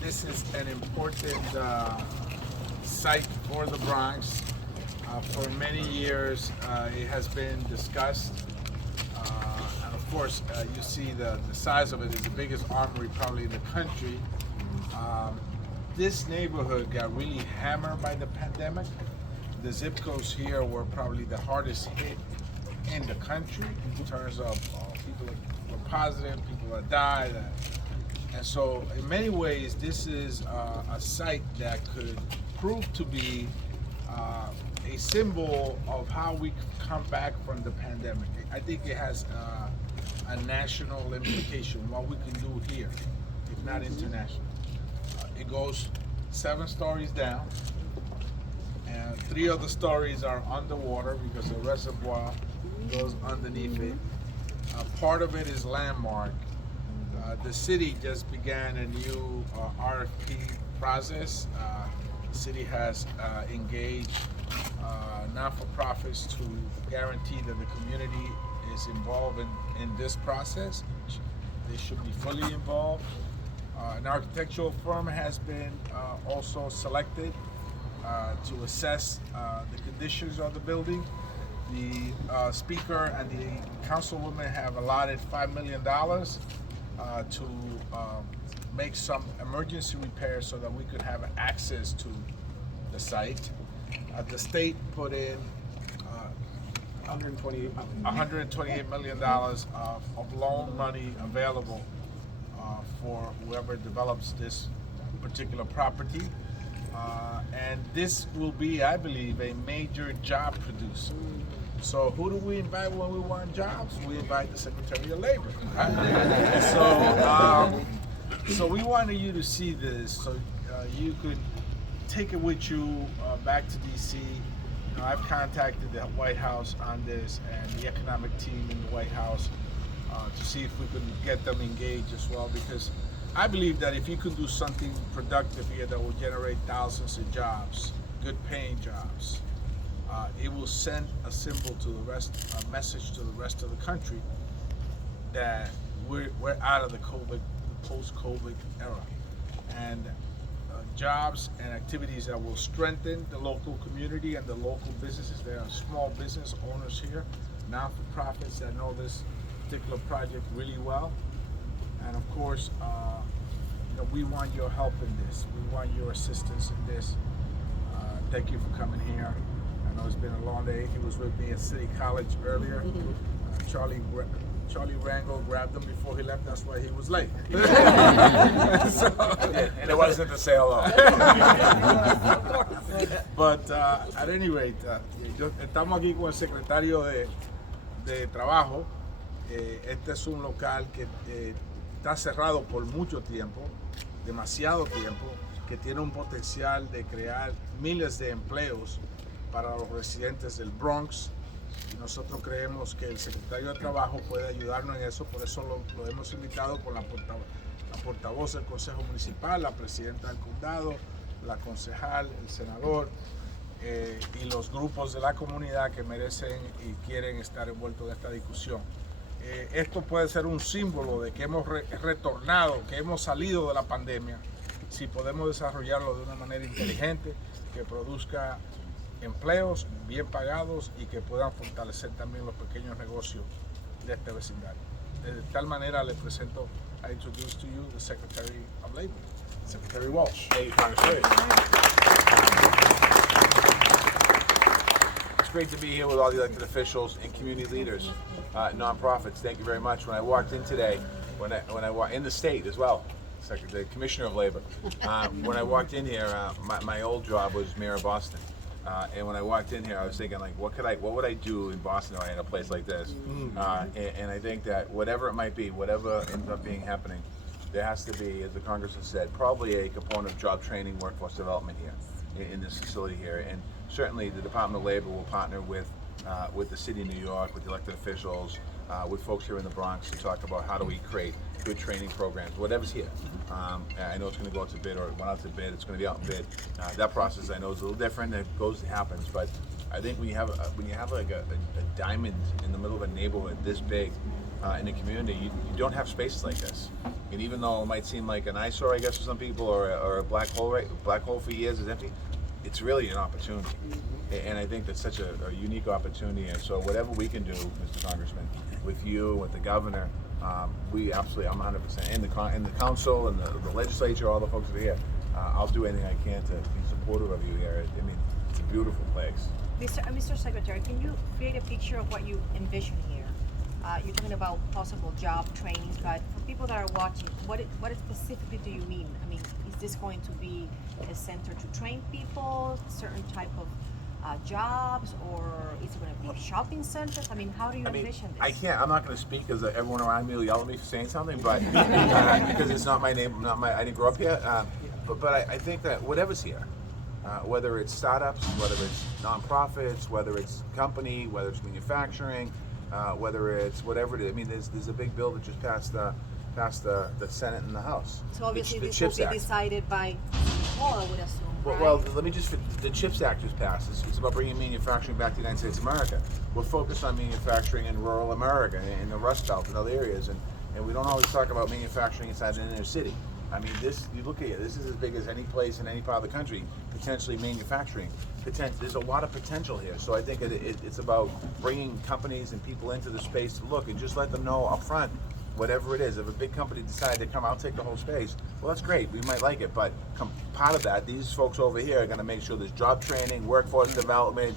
This is an important site for the Bronx. For many years, it has been discussed. And of course, you see the size of it is the biggest armory probably in the country. This neighborhood got really hammered by the pandemic. The zip codes here were probably the hardest hit in the country in terms of people that were positive, people that died. And so in many ways, this is a site that could prove to be a symbol of how we come back from the pandemic. I think it has a national implication, what we can do here, if not international. It goes 7 stories down, and 3 of the stories are underwater because the reservoir goes underneath it. Part of it is landmark. The city just began a new RFP process. The city has engaged not-for-profits to guarantee that the community is involved in this process. They should be fully involved. An architectural firm has been also selected to assess the conditions of the building. The speaker and the councilwoman have allotted $5 million to make some emergency repairs so that we could have access to the site. The state put in $128 million of loan money available for whoever develops this particular property. And this will be, I believe, a major job producer. So who do we invite when we want jobs? We invite the Secretary of Labor. So we wanted you to see this so you could take it with you back to DC. I've contacted the White House on this and the economic team in the White House to see if we could get them engaged as well, because I believe that if you could do something productive here that will generate thousands of jobs, good paying jobs, it will send a symbol to the rest, a message to the rest of the country that we're out of the post-COVID era. And jobs and activities that will strengthen the local community and the local businesses. There are small business owners here, non-for-profits that know this particular project really well. And of course, we want your help in this. We want your assistance in this. Thank you for coming here. I know it's been a long day. He was with me at City College earlier. Charlie Rango grabbed him before he left. That's why he was late. And it wasn't to say hello. But at any rate, estamos aquí con el secretario de Trabajo. Este es un local que está cerrado por mucho tiempo, demasiado tiempo, que tiene un potencial de crear miles de empleos para los residentes del Bronx. Nosotros creemos que el secretario de Trabajo puede ayudarnos en eso, por eso lo hemos invitado con la portavoz del Consejo Municipal, la presidenta del condado, la concejal, el senador y los grupos de la comunidad que merecen y quieren estar envueltos en esta discusión. Esto puede ser un símbolo de que hemos retornado, que hemos salido de la pandemia, si podemos desarrollarlo de una manera inteligente, que produzca empleos bien pagados y que puedan fortalecer también los pequeños negocios de este vecindario. De tal manera le presento, I introduce to you the Secretary of Labor, Secretary Walsh. Thank you, Congressman. It's great to be here with all the elected officials and community leaders, nonprofits. Thank you very much. When I walked in today, when I walked in the state as well, the Commissioner of Labor. When I walked in here, my old job was Mayor of Boston. And when I walked in here, I was thinking, like, what would I do in Boston if I had a place like this? And I think that whatever it might be, whatever ends up being happening, there has to be, as the Congressman said, probably a component of job training, workforce development here in this facility here. And certainly the Department of Labor will partner with the city of New York, with the elected officials, with folks here in the Bronx to talk about how do we create good training programs, whatever's here. I know it's going to go out to bid, or it went out to bid, it's going to be out in bid. That process I know is a little different, it happens, but I think when you have like a diamond in the middle of a neighborhood this big, in the community, you don't have spaces like this. And even though it might seem like an eyesore, I guess, for some people, or a black hole, right? Black hole for years is empty. It's really an opportunity, and I think that's such a unique opportunity. And so, whatever we can do, Mr. Congressman, with you, with the governor, we absolutely, I'm 100% in the council and the legislature, all the folks that are here. I'll do anything I can to be supportive of you here. I mean, it's a beautiful place. Mr. Secretary, can you create a picture of what you envision here? You're talking about possible job trainings, but for people that are watching, what specifically do you mean? I mean, is this going to be a center to train people, certain type of jobs, or is it going to be shopping centers? I mean, how do you envision this? I'm not going to speak because everyone around me will yell at me for saying something, but because it's not my name, I didn't grow up here. But I think that whatever's here, whether it's startups, whether it's nonprofits, whether it's company, whether it's manufacturing, whether it's whatever it is. I mean, there's a big bill that just passed the Senate and the House. So obviously the this CHIPS will be Act. decided by all, I would assume, right? Well, let me just, the CHIPS Act just passed. It's about bringing manufacturing back to the United States of America. We're focused on manufacturing in rural America, in the Rust Belt and other areas, and we don't always talk about manufacturing inside an inner city. I mean, you look at it, this is as big as any place in any part of the country, potentially manufacturing. There's a lot of potential here. So I think it's about bringing companies and people into the space to look and just let them know up front, whatever it is. If a big company decided to come, I'll take the whole space. Well, that's great. We might like it, but part of that, these folks over here are going to make sure there's job training, workforce development,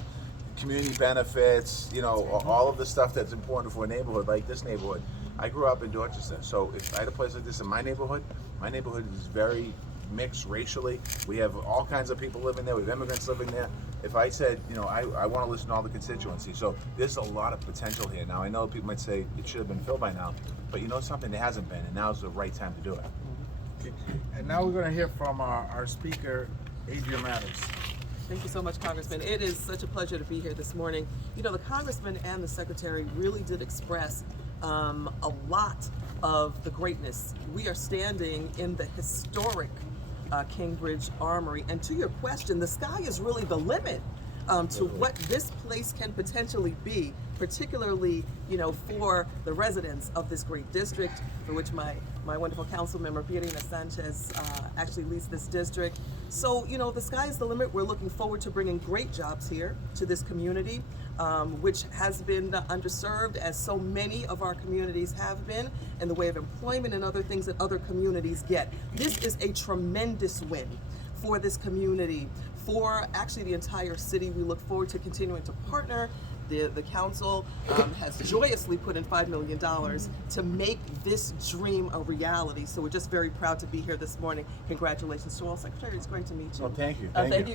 community benefits, all of the stuff that's important for a neighborhood like this neighborhood. I grew up in Dorchester, so if I had a place like this in my neighborhood is very mixed racially. We have all kinds of people living there. We have immigrants living there. If I said, I want to listen to all the constituencies, so there's a lot of potential here. Now, I know people might say it should have been filled by now, but something, it hasn't been, and now's the right time to do it. Okay. And now we're going to hear from our speaker, Adriano Matters. Thank you so much, Congressman. It is such a pleasure to be here this morning. The Congressman and the Secretary really did express a lot of the greatness. We are standing in the historic Kingsbridge Armory, and to your question, the sky is really the limit to what this place can potentially be, particularly for the residents of this great district, for which my wonderful council member Pierina Sanchez actually leads this district. So the sky is the limit. We're looking forward to bringing great jobs here to this community, which has been underserved, as so many of our communities have been, in the way of employment and other things that other communities get. This is a tremendous win for this community, for actually the entire city. We look forward to continuing to partner. The council has joyously put in $5 million to make this dream a reality. So we're just very proud to be here this morning. Congratulations to all. Secretary, it's great to meet you. Well, thank you.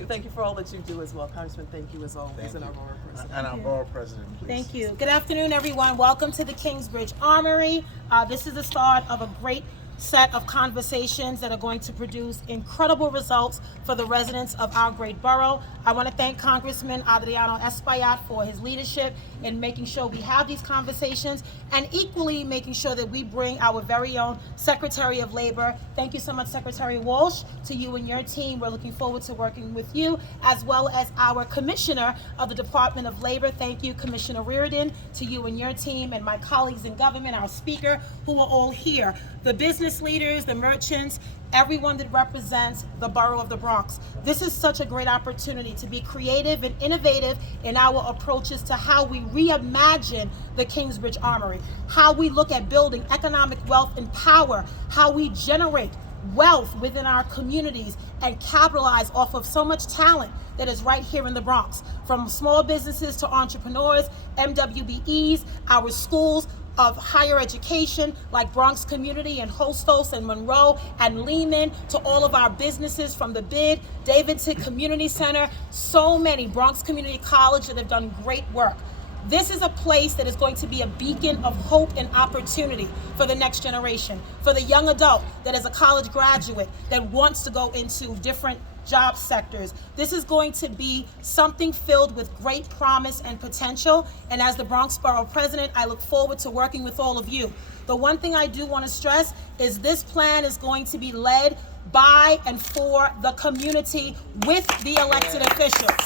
Thank you for all that you do as well. Congressman, thank you as always. And our borough president. And our borough president, please. Thank you. Good afternoon, everyone. Welcome to the Kingsbridge Armory. This is the start of a great set of conversations that are going to produce incredible results for the residents of our great borough. I want to thank Congressman Adriano Espaillat for his leadership in making sure we have these conversations, and equally making sure that we bring our very own Secretary of Labor. Thank you so much, Secretary Walsh, to you and your team. We're looking forward to working with you, as well as our Commissioner of the Department of Labor. Thank you, Commissioner Reardon, to you and your team, and my colleagues in government, our speaker, who are all here. The business leaders, the merchants, everyone that represents the borough of the Bronx. This is such a great opportunity to be creative and innovative in our approaches to how we reimagine the Kingsbridge Armory, how we look at building economic wealth and power, how we generate wealth within our communities and capitalize off of so much talent that is right here in the Bronx, from small businesses to entrepreneurs, MWBEs, our schools of higher education like Bronx Community and Hostos and Monroe and Lehman, to all of our businesses from the BID, Davidson Community Center, so many, Bronx Community College, that have done great work. This is a place that is going to be a beacon of hope and opportunity for the next generation, for the young adult that is a college graduate that wants to go into different job sectors. This is going to be something filled with great promise and potential. And as the Bronx Borough President, I look forward to working with all of you. The one thing I do want to stress is this plan is going to be led by and for the community with the elected officials.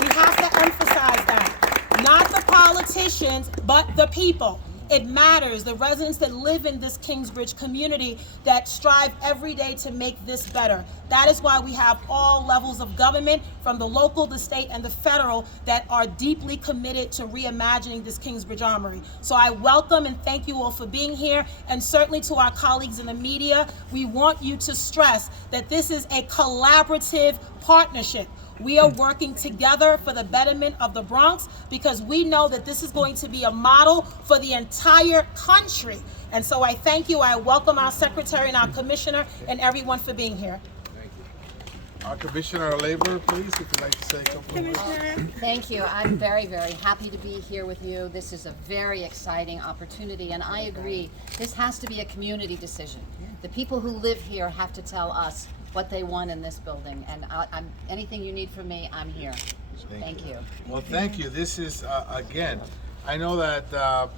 We have to emphasize that. Not the politicians, but the people. It matters. The residents that live in this Kingsbridge community that strive every day to make this better. That is why we have all levels of government, from the local, the state, and the federal, that are deeply committed to reimagining this Kingsbridge Armory. So I welcome and thank you all for being here, and certainly to our colleagues in the media, we want you to stress that this is a collaborative partnership. We are working together for the betterment of the Bronx, because we know that this is going to be a model for the entire country. And so I thank you. I welcome our secretary and our commissioner and everyone for being here. Our Commissioner of Labor, please, if you'd like to say a couple of words. Thank you. I'm very, very happy to be here with you. This is a very exciting opportunity, and I agree, this has to be a community decision. The people who live here have to tell us what they want in this building, and anything you need from me, I'm here. Thank you. Well, thank you. This is, again, I know that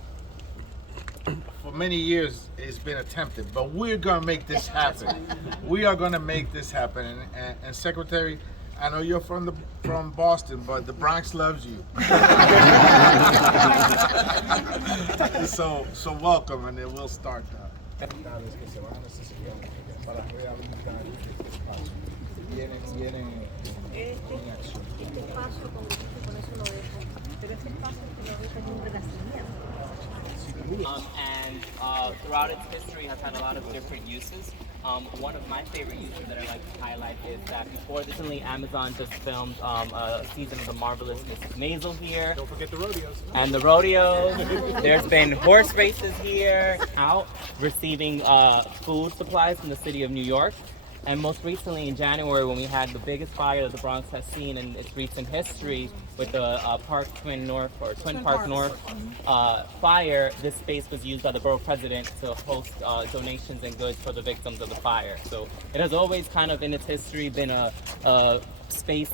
for many years it's been attempted, but we're going to make this happen. We are going to make this happen. And Secretary, I know you're from Boston, but the Bronx loves you. So welcome, and then we'll start. Throughout its history has had a lot of different uses. One of my favorite uses that I like to highlight is that recently Amazon just filmed a season of The Marvelous Mrs. Maisel here. Don't forget the rodeos. And the rodeos. There's been horse races here, out receiving food supplies from the city of New York. And most recently in January, when we had the biggest fire that the Bronx has seen in its recent history with the Twin Park North fire, this space was used by the borough president to host donations and goods for the victims of the fire. So it has always kind of in its history been a space